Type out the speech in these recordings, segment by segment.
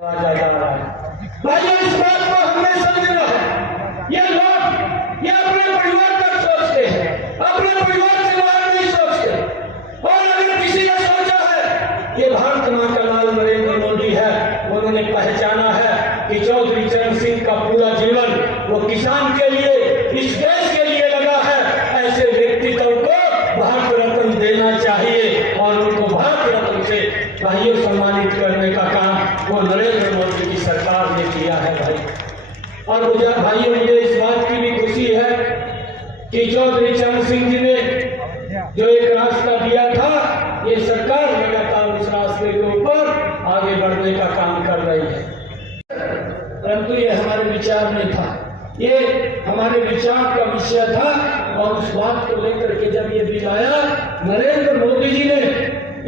जा रहा है। भाइयों, इस बात को हमें समझना है। ये लोग ये अपने परिवार तक सोचते हैं, अपने परिवार से बाहर नहीं सोचते। और अगर किसी ने सोचा है ये भारत मां का लाल नरेंद्र मोदी है, उन्होंने पहचाना है कि चौधरी चरण सिंह का पूरा जीवन वो किसान के लिए, इस देश के लिए लगा है, ऐसे व्यक्तित्व को भारत रत्न देना चाहिए और उनको भारत रत्न से भाइयों सम्मानित करने का काम वो नरेंद्र मोदी की सरकार ने किया है भाई। और भाइयों, मुझे इस बात की भी खुशी है कि चौधरी चरण सिंह जी ने जो एक रास्ता दिया था, ये सरकार लगातार उस रास्ते के ऊपर आगे बढ़ने का काम कर रही है। परंतु ये हमारे विचार में था, ये हमारे विचार का विषय था। और उस बात को लेकर के जब ये बिल आया, नरेंद्र मोदी जी ने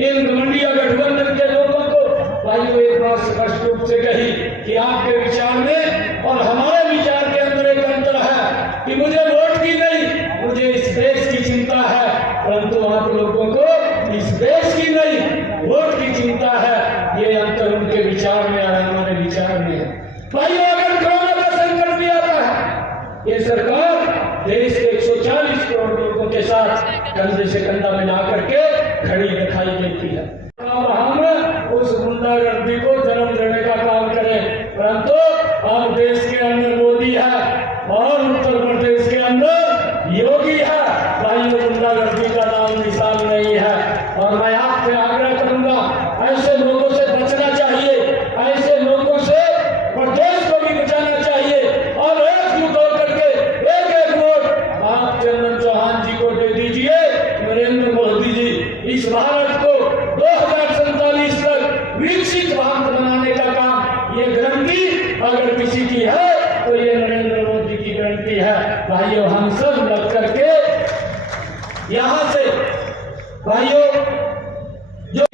इन घमंडिया गठबंधन के लोगों को भाइयों एक बात स्पष्ट रूप से कही कि आपके विचार में और हमारे विचार के अंदर एक अंतर है कि मुझे वोट की नहीं, मुझे इस देश की चिंता है, परंतु आप लोगों को इस देश की नहीं, वोट की चिंता है। ये अंतर उनके विचार में और हमारे विचार में है। भाइयों, अगर कोरोना का संकट भी आता है, ये सरकार देश के 140 करोड़ लोगों के साथ कंधे से कंधा मिला करके खड़ी दिखाई देती है। और हम उस गुंडागर्दी को जन्म देने का काम करें, परंतु अब देश के अंदर मोदी है और उत्तर प्रदेश के अंदर योगी है। भाइयों, गुंडागर्दी का नाम निशान नहीं है। और मैं आपसे आग्रह करूंगा, ऐसे लोगों से बचना चाहिए, ऐसे लोगों से प्रदेश को भी बचाना चाहिए। और एकजुट होकर के एक वोट आप चंदन चौहान जी को दे दीजिए। नरेंद्र मोदी जी इस भारत को 2047 तक विकसित भारत बनाने का काम, ये गारंटी अगर किसी की है तो ये नरेंद्र मोदी की गारंटी है। भाइयों, हम सब लग करके यहाँ से भाइयों जो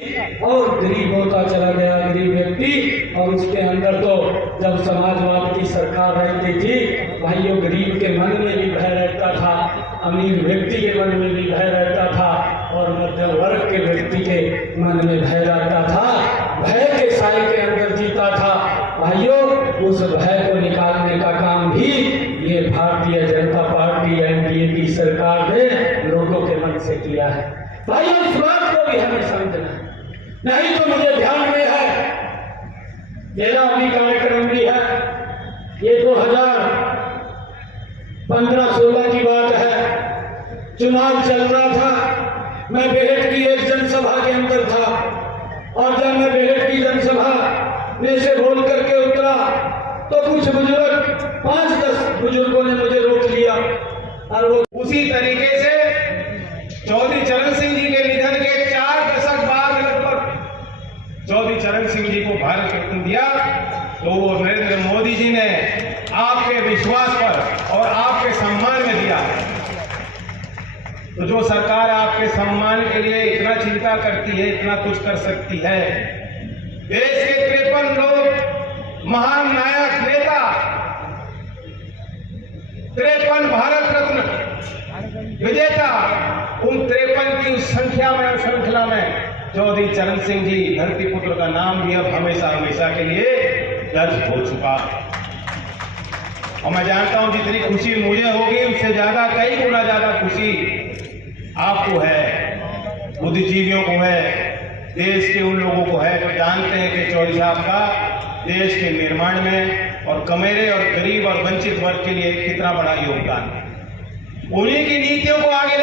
और गरीब होता चला गया, गरीब व्यक्ति। और उसके अंदर तो जब समाजवाद की सरकार रहती थी, भाइयों गरीब के मन में भी भय रहता था, अमीर व्यक्ति के मन में भी भय रहता था, और मध्यम वर्ग के व्यक्ति के मन में भय रहता था। भय के साए के अंदर जीता था। भाइयों, उस भय को निकालने का काम भी ये भारतीय जनता पार्टी एनडीए की सरकार ने लोगों के मन से किया है। भाइयों, इस बात को भी हमें समझना है। नहीं तो मुझे ध्यान में है, मेरा अभी कार्यक्रम भी है, ये 2015-16 की बात है, चुनाव चल रहा था। मैं बेहट की एक जनसभा के अंदर था, और जब मैं बेहट की जनसभा में से बोल करके उतरा तो कुछ बुजुर्ग, 5-10 बुजुर्गों ने मुझे रोक लिया। और वो उसी तरीके से चौधरी चरण सिंह जी के निधन के 4 दशक बाद लगभग चौधरी चरण सिंह जी को भारत रत्न दिया, तो वो नरेंद्र मोदी जी ने आपके विश्वास पर और आपके सम्मान में दिया। तो जो सरकार आपके सम्मान के लिए इतना चिंता करती है, इतना कुछ कर सकती है, देश के 53 लोग, महान नायक नेता, 53 भारत रत्न विजेता, उन 53 की उस संख्या में और श्रृंखला में चौधरी चरण सिंह जी धरती पुत्र का नाम भी अब हमेशा हमेशा के लिए दर्ज हो चुका। और मैं जानता हूं जितनी खुशी मुझे होगी, उससे ज्यादा, कई गुना ज्यादा खुशी आपको है, बुद्धिजीवियों को है, देश के उन लोगों को है जो जानते हैं कि चौधरी साहब का देश के निर्माण में और कमेरे और गरीब और वंचित वर्ग के लिए कितना बड़ा योगदान है। उन्हीं की नीतियों को आगे